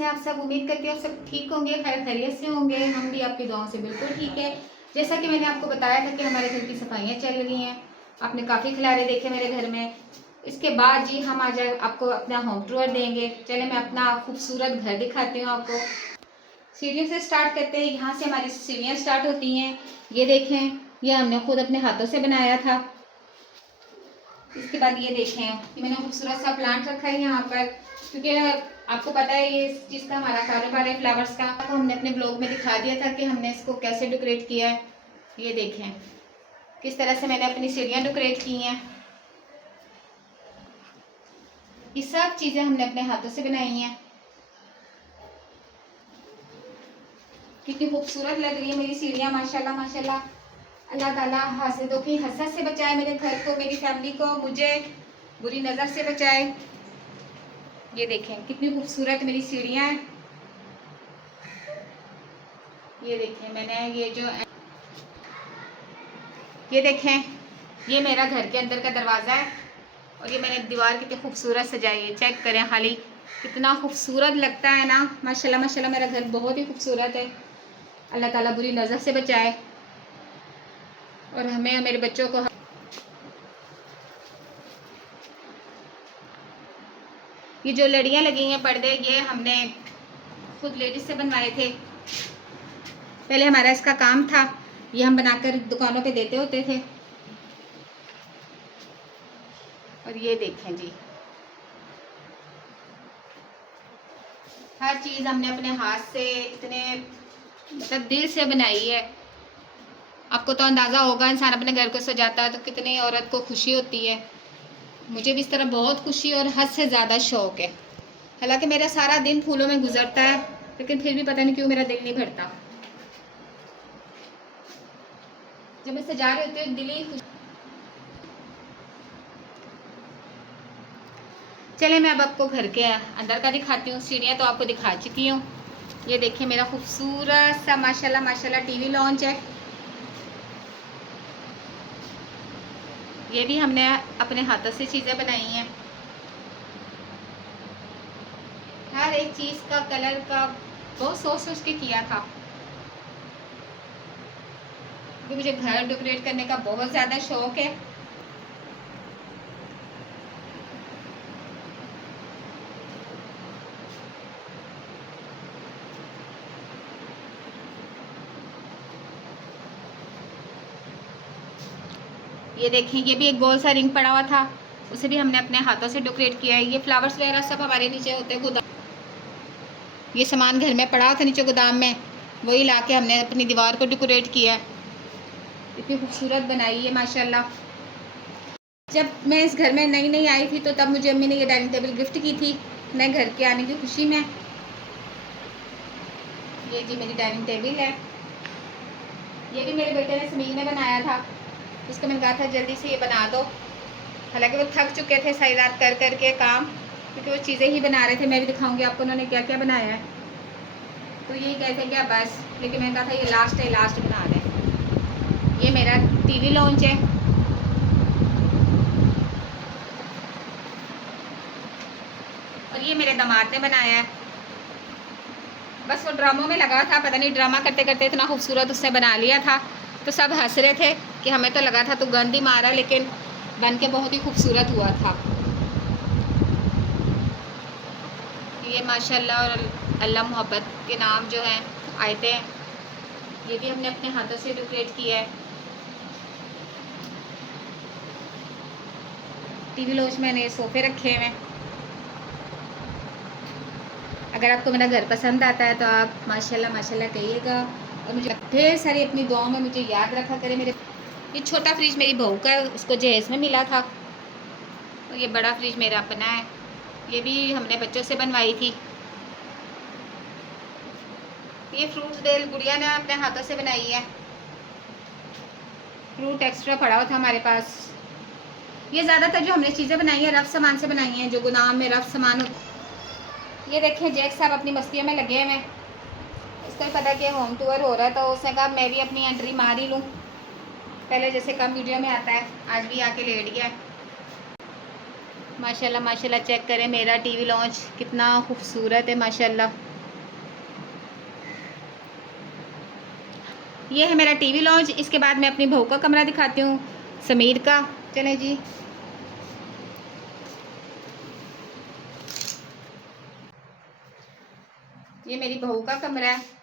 कैसे हैं आप सब? उम्मीद करती हूँ आप सब ठीक होंगे, खैर खैरियत से होंगे। हम भी आपकी दुआओं से बिल्कुल ठीक है। जैसा कि मैंने आपको बताया था कि हमारे घर की सफाइयाँ चल रही हैं, आपने काफ़ी खिलारे देखे मेरे घर में। इसके बाद जी हम आज आपको अपना होम टूर देंगे। चले मैं अपना खूबसूरत घर दिखाती हूँ आपको। सीढ़ियों से स्टार्ट करते हैं। यहाँ से हमारी सीढ़ियाँ स्टार्ट होती हैं। ये देखें, ये हमने खुद अपने हाथों से बनाया था। इसके बाद ये देखें, ये मैंने खूबसूरत सा प्लांट रखा है यहाँ पर, क्योंकि आपको पता है ये इस चीज़ का हमारा कारोबार है फ्लावर्स का। तो हमने अपने ब्लॉग में दिखा दिया था कि हमने इसको कैसे डेकोरेट किया है। ये देखें किस तरह से मैंने अपनी सीढ़ियाँ डेकोरेट की हैं। ये सब चीज़ें हमने अपने हाथों से बनाई हैं। कितनी खूबसूरत लग रही है मेरी सीढ़ियाँ, माशाल्लाह माशाल्लाह। अल्लाह ताला हासिदों की हसद से बचाए मेरे घर को, मेरी फैमिली को, मुझे बुरी नज़र से बचाए। ये देखें कितनी खूबसूरत मेरी सीढ़ियाँ हैं। ये देखें मैंने ये देखें, ये मेरा घर के अंदर का दरवाज़ा है और ये मैंने दीवार कितनी खूबसूरत सजाई है। चेक करें खाली, कितना खूबसूरत लगता है ना। माशाल्लाह माशाल्लाह मेरा घर बहुत ही खूबसूरत है। अल्लाह ताला बुरी नज़र से बचाए और हमें और मेरे बच्चों को। ये जो लड़ियाँ लगी हैं पर्दे, ये हमने खुद लेडीज से बनवाए थे। पहले हमारा इसका काम था, ये हम बनाकर दुकानों पे देते होते थे। और ये देखें जी, हर चीज़ हमने अपने हाथ से इतने मतलब दिल से बनाई है। आपको तो अंदाज़ा होगा, इंसान अपने घर को सजाता है तो कितनी औरत को खुशी होती है। मुझे भी इस तरह बहुत खुशी और हद से ज़्यादा शौक़ है। हालांकि मेरा सारा दिन फूलों में गुजरता है, लेकिन फिर भी पता नहीं क्यों मेरा दिल नहीं भरता। जब मैं सजा रही होती हूँ दिल ही खुश। चले मैं अब आपको घर के अंदर का दिखाती हूँ। सीढ़ियाँ तो आपको दिखा चुकी हूँ। ये देखिए मेरा खूबसूरत सा माशाल्लाह माशाल्लाह टीवी लॉन्च है। ये भी हमने अपने हाथों से चीज़ें बनाई हैं। हर एक चीज़ का कलर का बहुत सोच सोच के किया था, क्योंकि मुझे घर डेकोरेट करने का बहुत ज़्यादा शौक़ है। ये देखें, ये भी एक गोल सा रिंग पड़ा हुआ था, उसे भी हमने अपने हाथों से डेकोरेट किया है। ये फ्लावर्स वगैरह सब हमारे नीचे होते हैं गोदाम। ये सामान घर में पड़ा था नीचे गोदाम में, वही ला के हमने अपनी दीवार को डेकोरेट किया है। इतनी खूबसूरत बनाई है माशाल्लाह। जब मैं इस घर में नई नई आई थी तो तब मुझे अम्मी ने ये डाइनिंग टेबल गिफ्ट की थी नए घर के आने की खुशी में। ये जी मेरी डाइनिंग टेबल है। ये भी मेरे बेटे ने समीर ने बनाया था, उसको मैंने कहा था जल्दी से ये बना दो। हालांकि वो थक चुके थे सारी रात कर कर के काम, क्योंकि वो चीज़ें ही बना रहे थे। मैं भी दिखाऊंगी आपको उन्होंने क्या क्या बनाया है। तो यही कहते क्या बस, लेकिन मैंने कहा था ये लास्ट है, लास्ट बना दें। ये मेरा टीवी लॉन्च है। और ये मेरे दामाद ने बनाया है। बस वो ड्रामों में लगा था, पता नहीं ड्रामा करते करते इतना खूबसूरत उसने बना लिया था, तो सब हंस रहे थे कि हमें तो लगा था तो गंद ही मारा, लेकिन बन के बहुत ही खूबसूरत हुआ था। ये माशाल्लाह और अल्लाह मोहब्बत के नाम जो हैं आयते हैं, ये भी हमने अपने हाथों से डेकोरेट किया है। टीवी लॉन्च मैंने सोफ़े रखे हुए हैं। अगर आपको मेरा घर पसंद आता है तो आप माशाल्लाह माशाल्लाह कहिएगा, और मुझे ढेर सारी अपनी दुआओं में मुझे याद रखा करें। मेरे ये छोटा फ्रिज मेरी बहू का, उसको जहेज़ में मिला था, और ये बड़ा फ्रिज मेरा अपना है। ये भी हमने बच्चों से बनवाई थी। ये फ्रूट्स डेल गुड़िया ने अपने हाथों से बनाई है। फ्रूट एक्स्ट्रा पड़ा हुआ था हमारे पास। ये ज़्यादातर जो हमने चीज़ें बनाई हैं रफ सामान से बनाई हैं, जो गोदाम में रफ सामान होता। ये देखें जैक साहब अपनी मस्तियों में लगे हुए हैं। इसको ही पता कि होम टूर हो रहा है, तो उसने कहा मैं भी अपनी एंट्री मार ही लूँ। पहले जैसे कम वीडियो में आता है, आज भी आके लेट गया। माशाल्लाह माशाल्लाह चेक करें मेरा टीवी लॉन्च कितना खूबसूरत है माशाल्लाह। ये है मेरा टीवी लॉन्च। इसके बाद मैं अपनी बहू का कमरा दिखाती हूँ, समीर का। चलें जी। ये मेरी बहू का कमरा है।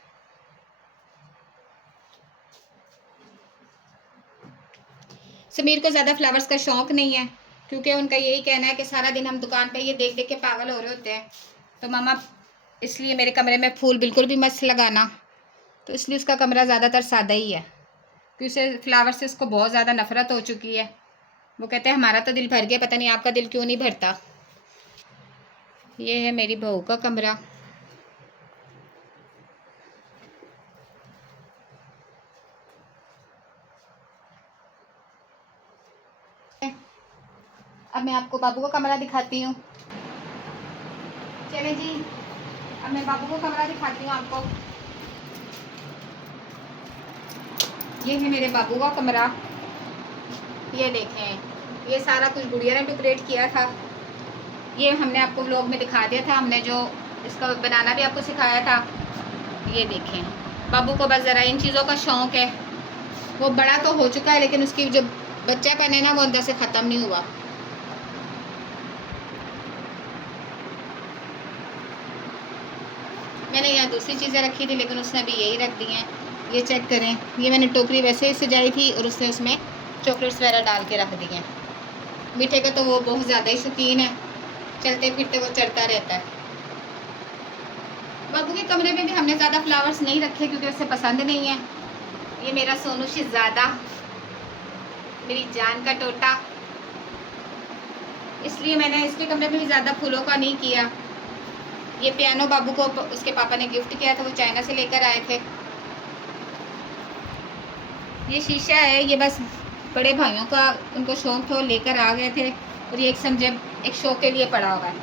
समीर को ज़्यादा फ्लावर्स का शौक़ नहीं है, क्योंकि उनका यही कहना है कि सारा दिन हम दुकान पे ये देख देख के पागल हो रहे होते हैं, तो मामा इसलिए मेरे कमरे में फूल बिल्कुल भी मत लगाना। तो इसलिए उसका कमरा ज़्यादातर सादा ही है, क्योंकि उसे फ्लावर से उसको बहुत ज़्यादा नफ़रत हो चुकी है। वो कहते हैं हमारा तो दिल भर गया, पता नहीं आपका दिल क्यों नहीं भरता। ये है मेरी बहू का कमरा। अब मैं आपको बाबू का कमरा दिखाती हूँ। चले जी, अब मैं बाबू को कमरा दिखाती हूँ आपको। ये है मेरे बाबू का कमरा। ये देखें, ये सारा कुछ गुड़िया ने डेकोरेट किया था। ये हमने आपको व्लॉग में दिखा दिया था, हमने जो इसका बनाना भी आपको सिखाया था। ये देखें, बाबू को बस ज़रा इन चीज़ों का शौक़ है। वो बड़ा तो हो चुका है, लेकिन उसकी जो बच्चापन है ना, वो अंदर से ख़त्म नहीं हुआ। मैंने यहाँ दूसरी चीज़ें रखी थी, लेकिन उसने अभी यही रख दी हैं। ये चेक करें, ये मैंने टोकरी वैसे ही सजाई थी और उसने उसमें चॉकलेट्स वगैरह डाल के रख दी हैं। मीठे का तो वो बहुत ज़्यादा ही शौकीन है, चलते फिरते वो चढ़ता रहता है। बाबू के कमरे में भी हमने ज़्यादा फ्लावर्स नहीं रखे, क्योंकि उसे पसंद नहीं है। ये मेरा सोनू शहजादा, मेरी जान का टोटा, इसलिए मैंने इसके कमरे में भी ज़्यादा फूलों का नहीं किया। ये पियानो बाबू को उसके पापा ने गिफ्ट किया था, वो चाइना से लेकर आए थे। ये शीशा है, ये बस बड़े भाइयों का उनको शौक था, लेकर आ गए थे, और ये एक समझे एक शो के लिए पड़ा हुआ है।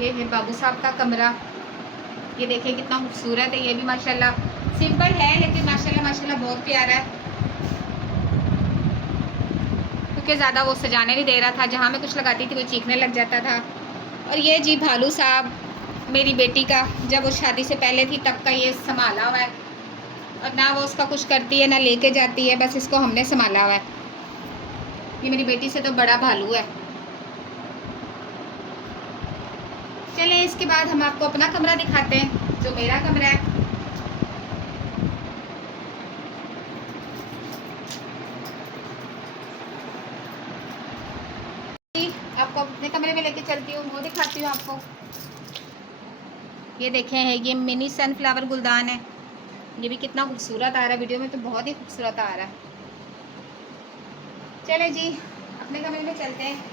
ये है बाबू साहब का कमरा। ये देखिए कितना खूबसूरत है। ये भी माशाल्लाह सिंपल है, लेकिन माशाल्लाह माशाल्लाह बहुत प्यारा है, क्योंकि ज़्यादा वो सजाने नहीं दे रहा था। जहाँ मैं कुछ लगाती थी वो चीखने लग जाता था। और ये जी भालू साहब, मेरी बेटी का, जब वो शादी से पहले थी तब का ये संभाला हुआ है, और ना वो उसका कुछ करती है ना लेके जाती है, बस इसको हमने संभाला हुआ है। ये मेरी बेटी से तो बड़ा भालू है। चलिए, इसके बाद हम आपको अपना कमरा दिखाते हैं, जो मेरा कमरा है। आपको अपने कमरे में लेके चलती हूँ, वो दिखाती हूँ आपको। ये देखें है, ये मिनी सनफ्लावर गुलदान है। ये भी कितना खूबसूरत आ रहा है, वीडियो में तो बहुत ही खूबसूरत आ रहा है। चले जी, अपने कमरे में चलते हैं।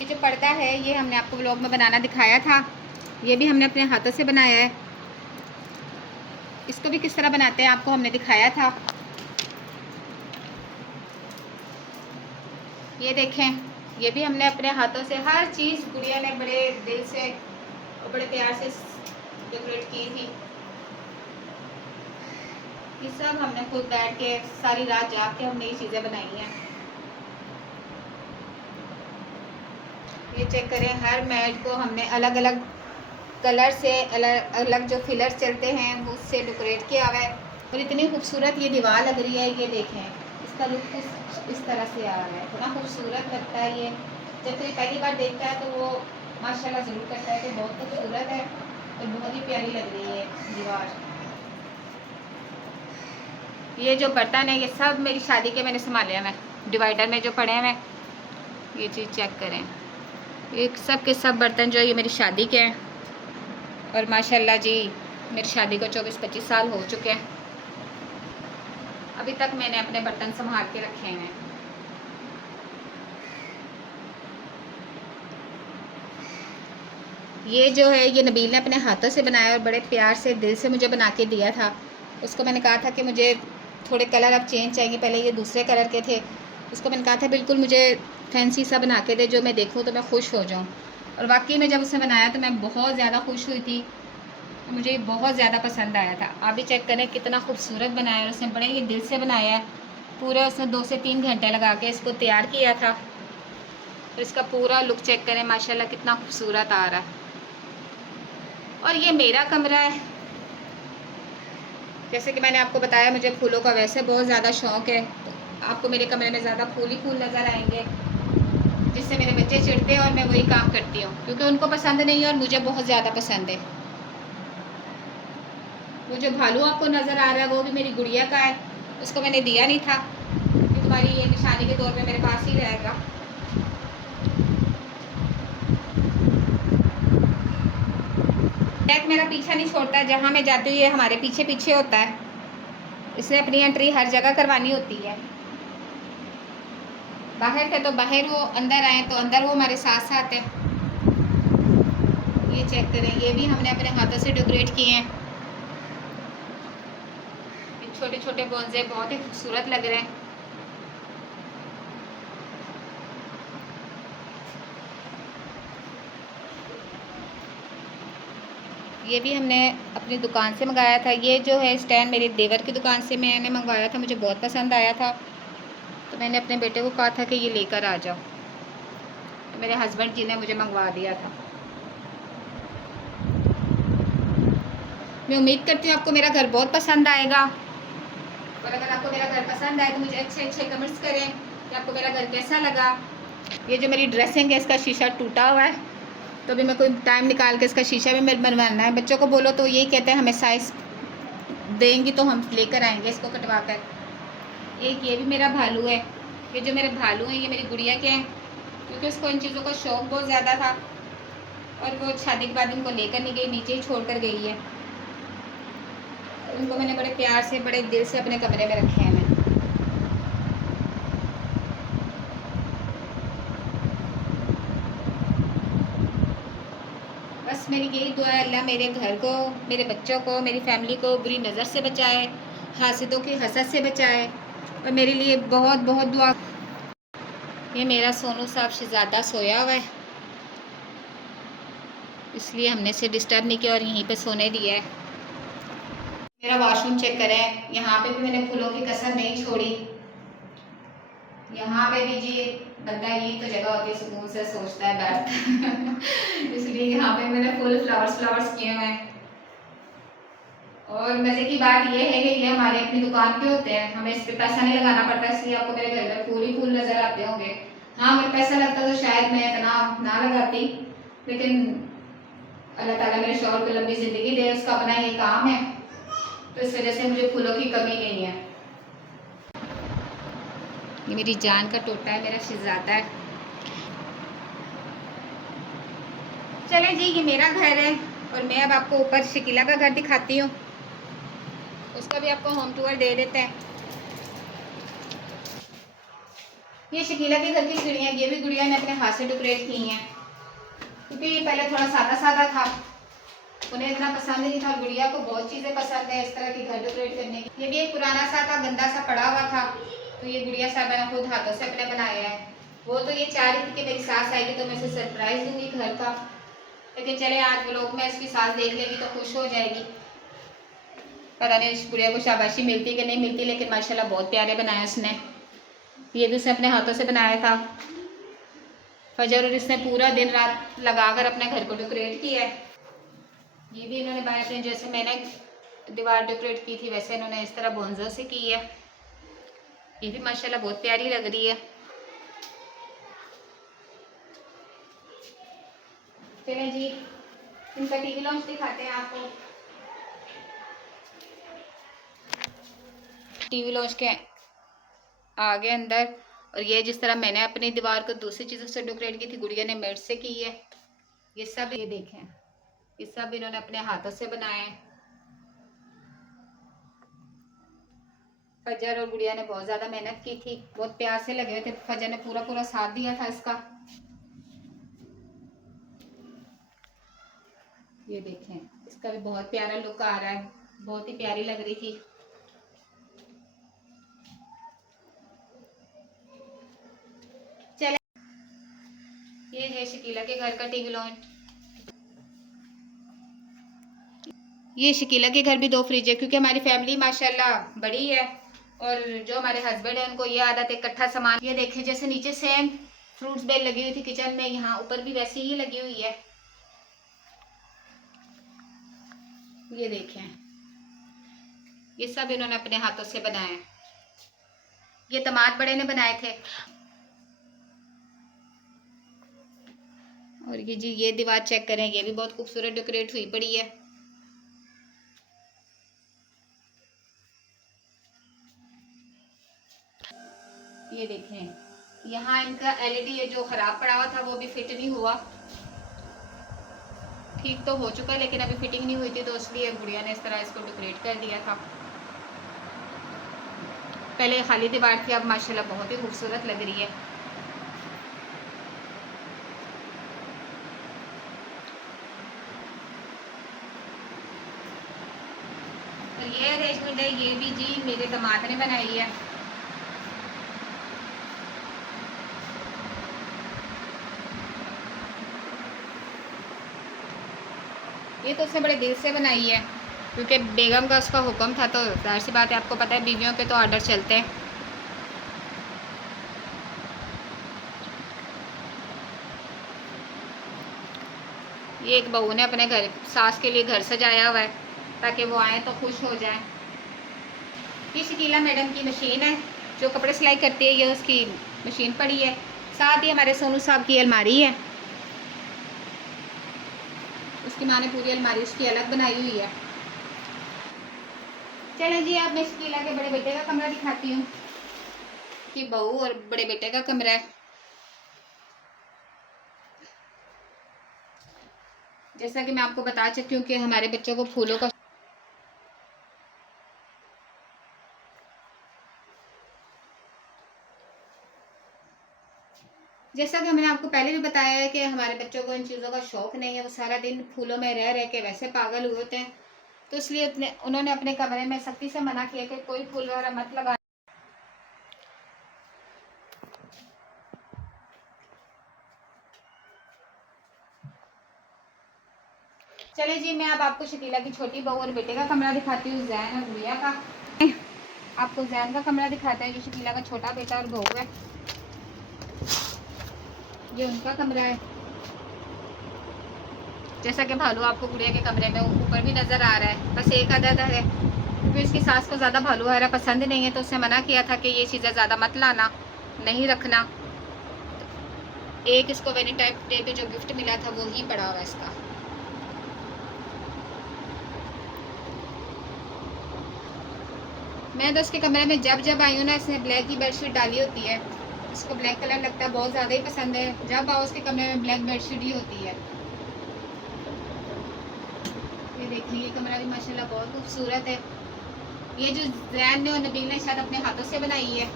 ये जो पर्दा है, ये हमने आपको व्लॉग में बनाना दिखाया था। ये भी हमने अपने हाथों से बनाया है। इसको भी किस तरह बनाते हैं आपको हमने दिखाया था। ये देखें, ये भी हमने अपने हाथों से हर चीज़ गुड़िया ने बड़े दिल से और बड़े प्यार से डेकोरेट की थी। ये सब हमने खुद बैठ के सारी रात जाग के हमने ये चीज़ें बनाई हैं। ये चेक करें, हर मैट को हमने अलग अलग कलर से, अलग अलग जो फिलर चलते हैं वो उससे डेकोरेट किया हुआ है। और इतनी खूबसूरत ये दीवार लग रही है। ये देखें, इसका लुक इस तरह से आ रहा है, इतना खूबसूरत लगता है। ये जब कोई पहली बार देखता है तो वो माशाल्लाह ज़रूर कहता है कि बहुत खूबसूरत है और बहुत ही प्यारी लग रही है दीवार। ये जो बर्तन है, ये सब मेरी शादी के मैंने संभाले हैं। मैं डिवाइडर में जो पड़े हैं, ये चीज़ चेक करें, एक सब के सब बर्तन जो है ये मेरी शादी के हैं। और माशाल्लाह जी, मेरी शादी को 24-25 साल हो चुके हैं, अभी तक मैंने अपने बर्तन संभाल के रखे हैं। ये जो है, ये नबील ने अपने हाथों से बनाया और बड़े प्यार से दिल से मुझे बना के दिया था। उसको मैंने कहा था कि मुझे थोड़े कलर अब चेंज चाहिए, पहले ये दूसरे कलर के थे। उसको मैंने कहा था बिल्कुल मुझे फैंसी सा बना के दे, जो मैं देखूँ तो मैं खुश हो जाऊँ। और वाकई में जब उसने बनाया तो मैं बहुत ज़्यादा खुश हुई थी, मुझे बहुत ज़्यादा पसंद आया था। आप भी चेक करें कितना खूबसूरत बनाया, और उसने बड़े ही दिल से बनाया है। पूरे उसने 2 से 3 घंटे लगा के इसको तैयार किया था। और इसका पूरा लुक चेक करें, माशाल्लाह कितना खूबसूरत आ रहा है। और ये मेरा कमरा है। जैसे कि मैंने आपको बताया, मुझे फूलों का वैसे बहुत ज़्यादा शौक़ है, तो आपको मेरे कमरे में ज़्यादा फूल ही फूल नज़र आएंगे, जिससे मेरे बच्चे चिढ़ते हैं और मैं वही काम करती हूँ, क्योंकि उनको पसंद नहीं है और मुझे बहुत ज़्यादा पसंद है। वो जो भालू आपको नज़र आ रहा है वो भी मेरी गुड़िया का है, उसको मैंने दिया नहीं था कि तुम्हारी ये निशानी के तौर पे मेरे पास ही रहेगा। बैग मेरा पीछा नहीं छोड़ता, जहाँ मैं जाती हूँ ये हमारे पीछे पीछे होता है, इसने अपनी एंट्री हर जगह करवानी होती है। बाहर थे तो बाहर वो, अंदर आए तो अंदर वो हमारे साथ साथ है। ये चेक करें, ये भी हमने अपने हाथों से डेकोरेट किए हैं। छोटे छोटे बोंजे बहुत ही खूबसूरत लग रहे हैं। ये भी हमने अपनी दुकान से मंगाया था। ये जो है स्टैंड मेरे देवर की दुकान से मैंने मंगवाया था, मुझे बहुत पसंद आया था, तो मैंने अपने बेटे को कहा था कि ये लेकर आ जाओ, तो मेरे हस्बैंड जी ने मुझे मंगवा दिया था। मैं उम्मीद करती हूँ आपको मेरा घर बहुत पसंद आएगा, और अगर आपको मेरा घर पसंद आए तो मुझे अच्छे अच्छे कमेंट्स करें कि आपको मेरा घर कैसा लगा। ये जो मेरी ड्रेसिंग है, इसका शीशा टूटा हुआ है, तो अभी मैं कोई टाइम निकाल के इसका शीशा भी मेरे बनवाना है। बच्चों को बोलो तो यही कहते हैं हमें साइज़ देंगी तो हम लेकर आएंगे इसको कटवा कर। एक ये भी मेरा भालू है। ये जो मेरे भालू हैं ये मेरी गुड़िया के हैं, क्योंकि उसको इन चीज़ों का शौक़ बहुत ज़्यादा था, और वो शादी के बाद इनको लेकर नहीं गई, नीचे ही छोड़ कर गई है। उनको मैंने बड़े प्यार से, बड़े दिल से अपने कमरे में रखे हैं। मैं बस मेरी यही दुआ है, अल्लाह मेरे घर को, मेरे बच्चों को, मेरी फैमिली को बुरी नज़र से बचाए, हासिदों की हसद से बचाए, और मेरे लिए बहुत बहुत दुआ। ये मेरा सोनू साहब शहज़ादा सोया हुआ है, इसलिए हमने इसे डिस्टर्ब नहीं किया और यहीं पे सोने दिया है। मेरा वॉशरूम चेक करें, यहाँ पे भी मैंने फूलों की कसर नहीं छोड़ी। यहाँ पे भी जी, बंदा यही तो जगह होती है सुकून से सोचता है बैठ इसलिए यहाँ पे मैंने फुल फ्लावर्स किए हुए हैं। और मज़े की बात यह है कि ये हमारे अपनी दुकान के होते हैं, हमें इस पर पैसा नहीं लगाना पड़ता, इसलिए आपको मेरे घर में फूल ही फूल नज़र आते होंगे। हाँ, अगर पैसा लगता तो शायद मैं इतना ना लगाती, लेकिन अल्लाह ताला मेरे शौहर को लंबी ज़िंदगी दे, उसका अपना ये काम है, तो इस वजह से मुझे फूलों की कमी नहीं है। ये मेरी जान का टोटा है, मेरा शहज़ादा है। चलें जी, ये मेरा घर है, और मैं अब आपको ऊपर शकीला का घर दिखाती हूँ, उसका भी आपको होम टूर दे देते हैं। ये शकीला के घर की सीढ़ियाँ, ये भी गुड़िया ने अपने हाथ से डेकोरेट की हैं, क्योंकि पहले थोड़ा सादा सादा था, उन्हें इतना पसंद नहीं था। गुड़िया को बहुत चीज़ें पसंद है इस तरह की घर डेकोरेट करने की। ये भी एक पुराना सा था, गंदा सा पड़ा हुआ था, तो ये गुड़िया साहब ने खुद हाथों से अपने बनाया है। वो तो ये चाह रही थी कि मेरी सास आएगी तो मैं इसे सरप्राइज़ दूंगी घर का, लेकिन चले आज व्लॉग में इसकी सास देख लेगी तो खुश हो जाएगी। पता नहीं इस गुड़िया को शाबाशी मिलती कि नहीं मिलती, लेकिन माशाल्लाह बहुत प्यारे बनाए उसने। ये भी उसने अपने हाथों से बनाया था। फजर और इसने पूरा दिन रात लगाकर अपने घर को डेकोरेट किया है। ये भी इन्होंने बनाए थे, जैसे मैंने दीवार डेकोरेट की थी वैसे इन्होंने इस तरह बोंजों से की है। ये भी माशाल्लाह बहुत प्यारी लग रही है। चलें जी, इनका टीवी लॉन्च दिखाते हैं आपको। टीवी लॉन्च के आगे अंदर, और ये जिस तरह मैंने अपनी दीवार को दूसरी चीज़ों से डेकोरेट की थी, गुड़िया ने मेट से की है। ये सब ये देखें, ये सब इन्होंने अपने हाथों से बनाए हैं। फजर और गुड़िया ने बहुत ज़्यादा मेहनत की थी, बहुत प्यार से लगे हुए थे। फजर ने पूरा पूरा साथ दिया था इसका। ये देखें, इसका भी बहुत प्यारा लुक आ रहा है, बहुत ही प्यारी लग रही थी। चले, ये है शकीला के घर का टीवी लॉन्च। ये शकीला के घर भी 2 फ्रिज है, क्योंकि हमारी फैमिली माशाल्लाह बड़ी है, और जो हमारे हस्बैंड है उनको ये आदत है इकट्ठा सामान। ये देखें, जैसे नीचे सेम फ्रूट्स बेल लगी हुई थी किचन में, यहाँ ऊपर भी वैसे ही लगी हुई है। ये देखें, ये सब इन्होंने अपने हाथों से बनाया। ये दामाद बड़े ने बनाए थे। और ये जी, ये दीवार चेक करें, ये भी बहुत खूबसूरत डेकोरेट हुई पड़ी है। ये देखें, यहाँ इनका एलईडी है जो खराब पड़ा हुआ था, वो भी फिट नहीं हुआ। ठीक तो हो चुका है लेकिन अभी फिटिंग नहीं हुई थी, तो इसलिए गुड़िया ने इस तरह इसको डेकोरेट कर दिया था। पहले खाली दीवार थी, अब माशाल्लाह बहुत ही खूबसूरत लग रही है। और ये अरेंजमेंट है, ये भी जी मेरे दामाद ने बनाई है। ये तो उसने बड़े दिल से बनाई है, क्योंकि बेगम का उसका हुक्म था, तो जाहिर सी बात है, आपको पता है बीवियों के तो ऑर्डर चलते हैं। ये एक बहू ने अपने घर सास के लिए घर सजाया हुआ है, ताकि वो आए तो खुश हो जाए। ये शकीला मैडम की मशीन है जो कपड़े सिलाई करती है, ये उसकी मशीन पड़ी है। साथ ही हमारे सोनू साहब की अलमारी है, उसकी माँ ने पूरी अलमारी उसकी अलग बनाई हुई है। चलो जी, अब मैं शकीला के बड़े बेटे का कमरा दिखाती हूँ, कि बहू और बड़े बेटे का कमरा है। जैसा कि मैं आपको बता चुकी हूँ कि हमारे बच्चों को फूलों का, जैसा कि मैंने आपको पहले भी बताया है कि हमारे बच्चों को इन चीज़ों का शौक़ नहीं है। वो सारा दिन फूलों में रह रह के वैसे पागल हुए होते हैं, तो इसलिए उन्होंने अपने कमरे में सख्ती से मना किया कि कोई फूल वगैरह मत लगा। चले जी, मैं अब आपको शकीला की छोटी बहू और बेटे का कमरा दिखाती हूँ, जैन और गुड़िया का। आपको जैन का कमरा दिखाता है, ये शकीला का छोटा बेटा और बहू है। ये उनका कमरा है। जैसा कि भालू आपको गुड़िया के कमरे में ऊपर भी नज़र आ रहा है, बस एक अदद है, क्योंकि उसकी सास को ज़्यादा भालू वगैरह पसंद नहीं है, तो उसने मना किया था कि ये चीज़ें ज़्यादा मत लाना, नहीं रखना। एक इसको वैलेंटाइन डे पे जो गिफ्ट मिला था वो ही पड़ा हुआ इसका। मैं तो उसके कमरे में जब जब आई हूँ ना, इसने ब्लैक की बेडशीट डाली होती है। इसको ब्लैक कलर लगता है, बहुत ज़्यादा ही पसंद है। जब आओ उसके कमरे में ब्लैक बेडशीट ही होती है। ये देखिए, ये कमरा भी माशाल्लाह बहुत खूबसूरत है। ये जो जैन ने और नबील ने शायद अपने हाथों से बनाई है।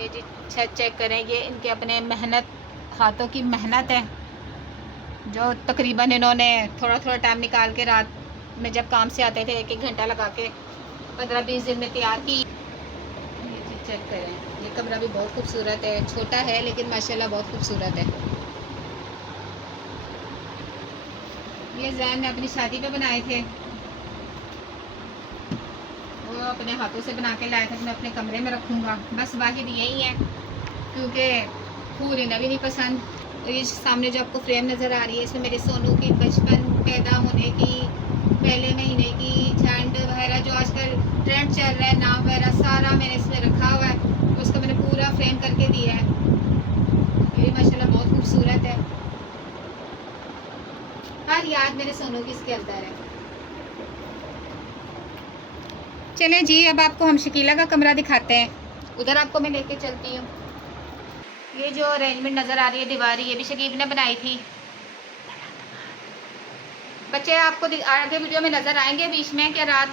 ये जी छत चेक करें, ये इनके अपने मेहनत, हाथों की मेहनत है, जो तकरीबन इन्होंने थोड़ा थोड़ा टाइम निकाल के रात में जब काम से आते थे, एक एक घंटा लगा के 15-20 दिन में तैयार की। ये जी चेक करें, ये कमरा भी बहुत खूबसूरत है। छोटा है लेकिन माशाल्लाह बहुत खूबसूरत है। ये जैन ने अपनी शादी पे बनाए थे, वो अपने हाथों से बना के लाया था कि मैं अपने कमरे में रखूँगा। बस वाहिद यही है, क्योंकि फूल इन्हें भी नहीं पसंद। और ये सामने जो आपको फ्रेम नज़र आ रही है, इसमें मेरे सोनू की बचपन, पैदा होने की, पहले महीने की झंड वगैरह जो आजकल ट्रेंड चल रहा है, नाम वगैरह सारा मैंने इसमें रखा हुआ है। उसको मैंने पूरा फ्रेम करके दिया है। ये माशाल्लाह बहुत खूबसूरत है। हर याद मेरे सोनू की इसके अंदर है। चलें जी, अब आपको हम शकीला का कमरा दिखाते हैं, उधर आपको मैं लेके चलती हूँ। ये जो अरेंजमेंट नज़र आ रही है दीवार, ये भी शकीब ने बनाई थी। बच्चे आपको आगे वीडियो में नज़र आएंगे बीच में, क्या रात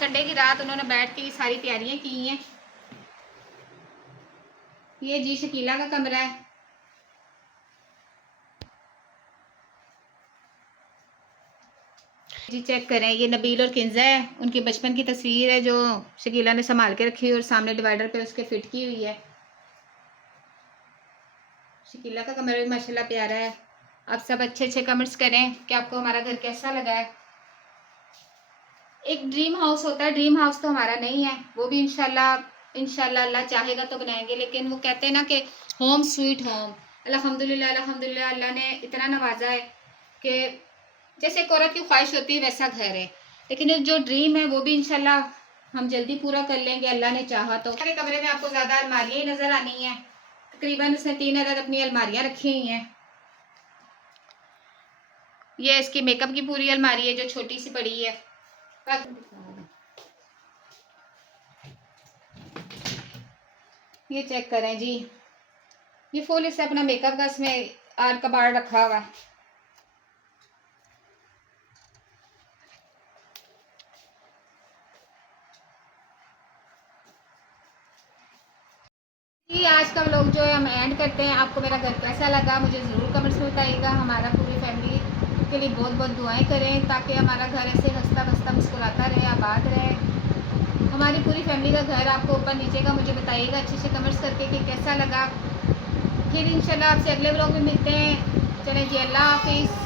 संडे की रात उन्होंने बैठ के सारी तैयारियां की हैं। ये जी शकीला का कमरा है। जी चेक करें, ये नबील और किंजा है, उनकी बचपन की तस्वीर है जो शकीला ने संभाल के रखी है और सामने डिवाइडर पे उसके फिट की हुई है। शकीला का कमरा भी माशाल्लाह प्यारा है। आप सब अच्छे अच्छे कमेंट्स करें कि आपको हमारा घर कैसा लगा है। एक ड्रीम हाउस होता है, ड्रीम हाउस तो हमारा नहीं है, वो भी इंशाल्लाह इंशाल्लाह अल्लाह चाहेगा तो बनाएंगे। लेकिन वो कहते हैं ना कि होम स्वीट होम, अल्हम्दुलिल्लाह अल्हम्दुलिल्लाह अल्लाह ने इतना नवाजा है कि जैसे एक औरत की ख्वाहिश होती है वैसा घर है। लेकिन ये जो ड्रीम है वो भी इंशाल्लाह हम जल्दी पूरा कर लेंगे, अल्लाह ने चाहा तो। मेरे कमरे में आपको ज़्यादा अलमारियाँ ही नज़र आनी है, तकरीबन इसमें 3 अदद अपनी अलमारियाँ रखी हुई हैं। ये इसकी मेकअप की पूरी अलमारी है जो छोटी सी पड़ी है। ये चेक करें जी, ये फुल इससे अपना मेकअप का इसमें आर कबाड़ रखा हुआ है। जी आज का व्लॉग जो है हम एंड करते हैं। आपको मेरा घर कैसा लगा मुझे ज़रूर कमेंट्स में बताइएगा। हमारा पूरी फैमिली के लिए बहुत बहुत दुआएं करें ताकि हमारा घर ऐसे हंसता बसता मुस्कुराता रहे, आबाद रहे। हमारी पूरी फैमिली का घर आपको ऊपर नीचे का मुझे बताइएगा अच्छे से कमेंट्स करके कि कैसा लगा। फिर इंशाल्लाह आपसे अगले व्लॉग में मिलते हैं। चलें जी, अल्लाह हाफिज़।